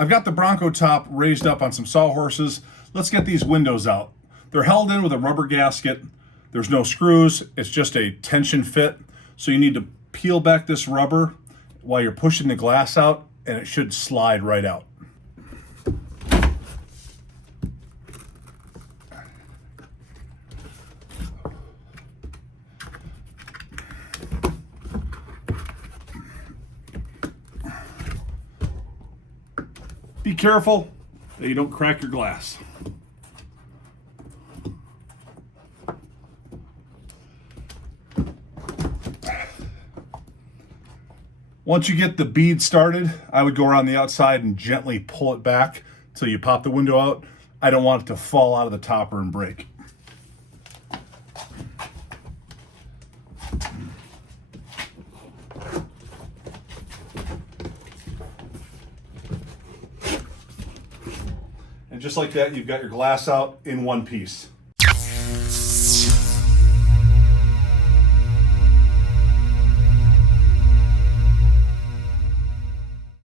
I've got the Bronco top raised up on some sawhorses. Let's get these windows out. They're held in with a rubber gasket. There's no screws, it's just a tension fit. So you need to peel back this rubber while you're pushing the glass out, and it should slide right out. Be careful that you don't crack your glass. Once you get the bead started, I would go around the outside and gently pull it back till you pop the window out. I don't want it to fall out of the topper and break. And just like that, you've got your glass out in one piece.